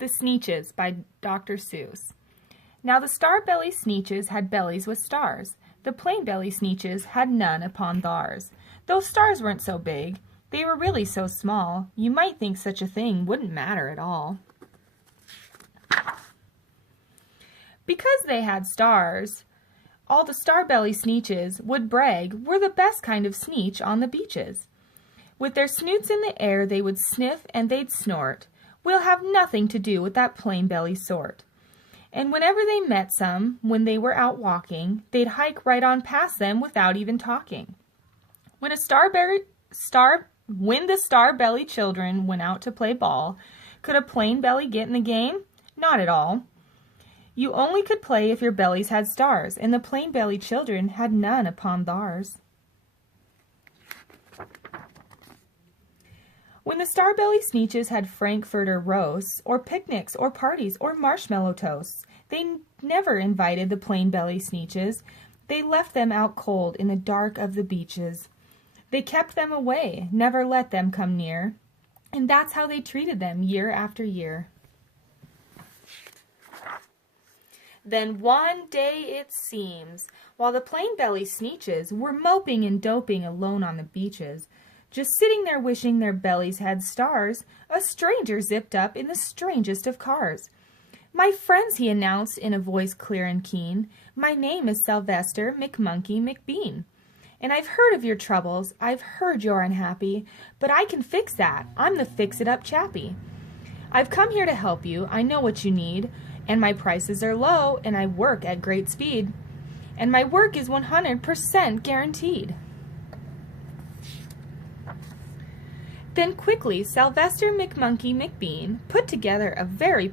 The Sneetches by Dr. Seuss. Now the star-belly Sneetches had bellies with stars. The plain-belly Sneetches had none upon theirs. Those stars weren't so big. They were really so small, you might think such a thing wouldn't matter at all. Because they had stars, all the star-belly Sneetches would brag were the best kind of Sneetch on the beaches. With their snoots in the air they would sniff and they'd snort. We'll have nothing to do with that plain-belly sort. And whenever they met some, when they were out walking, they'd hike right on past them without even talking. When the star-belly children went out to play ball, could a plain belly get in the game? Not at all. You only could play if your bellies had stars, and the plain-belly children had none upon theirs. When the star-belly Sneetches had frankfurter roasts, or picnics, or parties, or marshmallow toasts, they never invited the plain-belly Sneetches. They left them out cold in the dark of the beaches. They kept them away, never let them come near, and that's how they treated them year after year. Then one day it seems, while the plain-belly Sneetches were moping and doping alone on the beaches, just sitting there wishing their bellies had stars, a stranger zipped up in the strangest of cars. "My friends," he announced in a voice clear and keen, "my name is Sylvester McMonkey McBean. And I've heard of your troubles, I've heard you're unhappy, but I can fix that, I'm the fix-it-up chappie. I've come here to help you, I know what you need, and my prices are low, and I work at great speed. And my work is 100% guaranteed." Then quickly Sylvester McMonkey McBean put together a very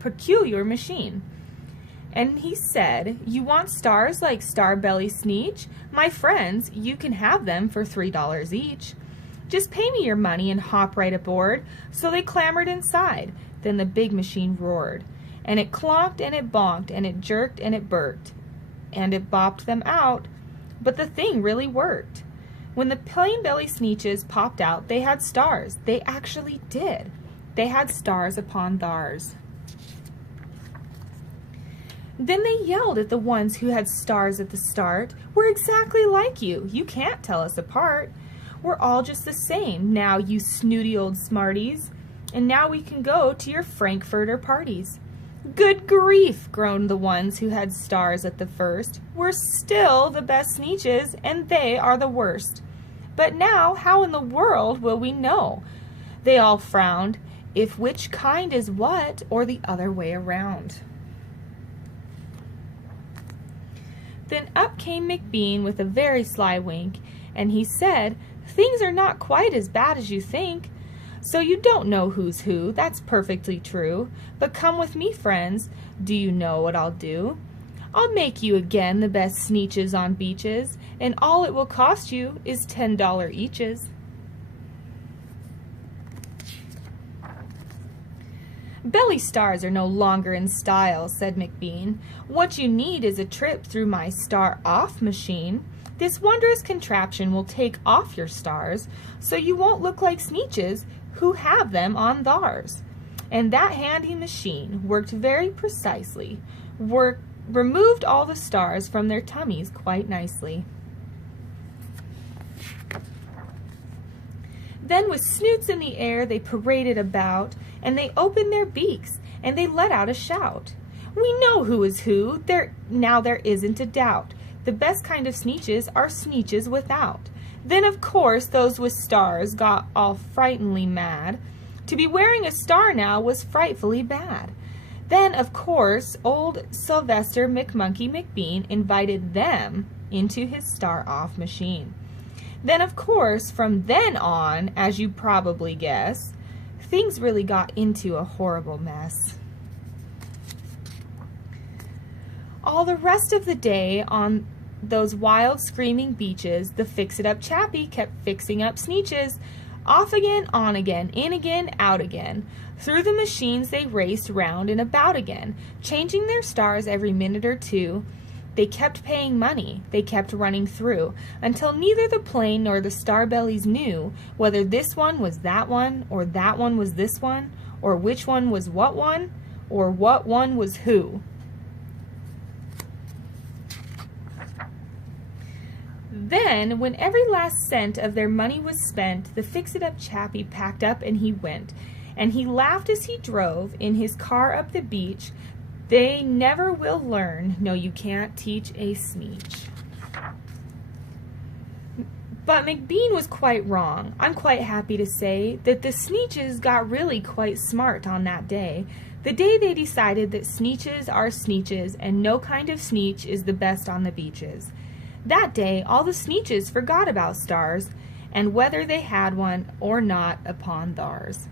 peculiar machine. And he said, "You want stars like Star-belly Sneetch? My friends, you can have them for $3 each. Just pay me your money and hop right aboard." So they clambered inside. Then the big machine roared. And it clonked and it bonked and it jerked and it burked. And it bopped them out. But the thing really worked. When the plain-belly Sneetches popped out, they had stars. They actually did. They had stars upon theirs. Then they yelled at the ones who had stars at the start. "We're exactly like you. You can't tell us apart. We're all just the same now, you snooty old smarties. And now we can go to your frankfurter parties." "Good grief," groaned the ones who had stars at the first. "We're still the best Sneetches, and they are the worst. But now, how in the world will we know?" They all frowned, "if which kind is what, or the other way around." Then up came McBean with a very sly wink, and he said, "Things are not quite as bad as you think. So you don't know who's who, that's perfectly true. But come with me, friends, do you know what I'll do? I'll make you again the best Sneetches on beaches, and all it will cost you is $10 eaches." "Belly stars are no longer in style," said McBean. "What you need is a trip through my star-off machine. This wondrous contraption will take off your stars, so you won't look like Sneetches who have them on theirs." And that handy machine worked very precisely, removed all the stars from their tummies quite nicely. Then with snoots in the air they paraded about, and they opened their beaks, and they let out a shout. "We know who is who, now there isn't a doubt. The best kind of Sneetches are Sneetches without." Then of course those with stars got all frighteningly mad. To be wearing a star now was frightfully bad. Then of course old Sylvester McMonkey McBean invited them into his star-off machine. Then of course from then on, as you probably guess, things really got into a horrible mess. All the rest of the day on those wild screaming beaches, the fix-it-up chappie kept fixing up Sneetches. Off again, on again, in again, out again. Through the machines they raced round and about again, changing their stars every minute or two. They kept paying money, they kept running through, until neither the plain nor the star-bellies knew whether this one was that one, or that one was this one, or which one was what one, or what one was who. Then, when every last cent of their money was spent, the fix-it-up chappie packed up and he went. And he laughed as he drove in his car up the beach. They never will learn, no, you can't teach a Sneetch. But McBean was quite wrong. I'm quite happy to say that the Sneetches got really quite smart on that day. The day they decided that Sneetches are Sneetches and no kind of Sneetch is the best on the beaches. That day, all the Sneetches forgot about stars and whether they had one or not upon theirs.